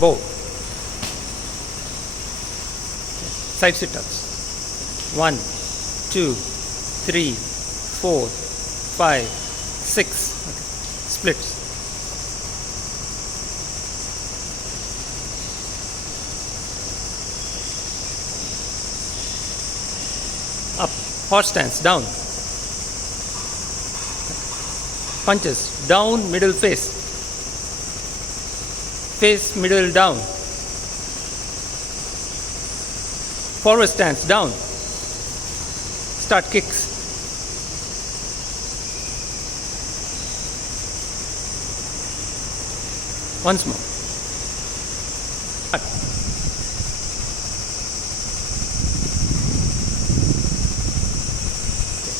bow. Side sit-ups. 1, 2, 3, 4, 5, 6. Okay. Splits. Up. Horse stance. Down. Punches. Down, middle, face. Face, middle, down. Forward stance. Down. Start kicks. Once more. Up.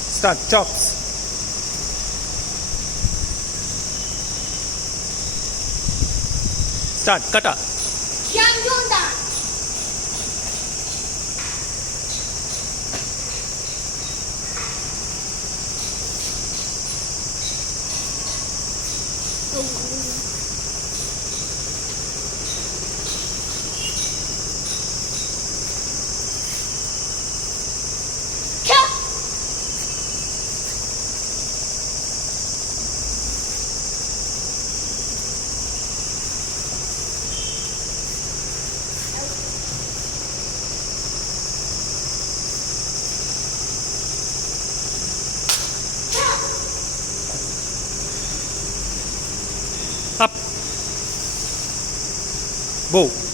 Start chops. Start kata. Up. Bow.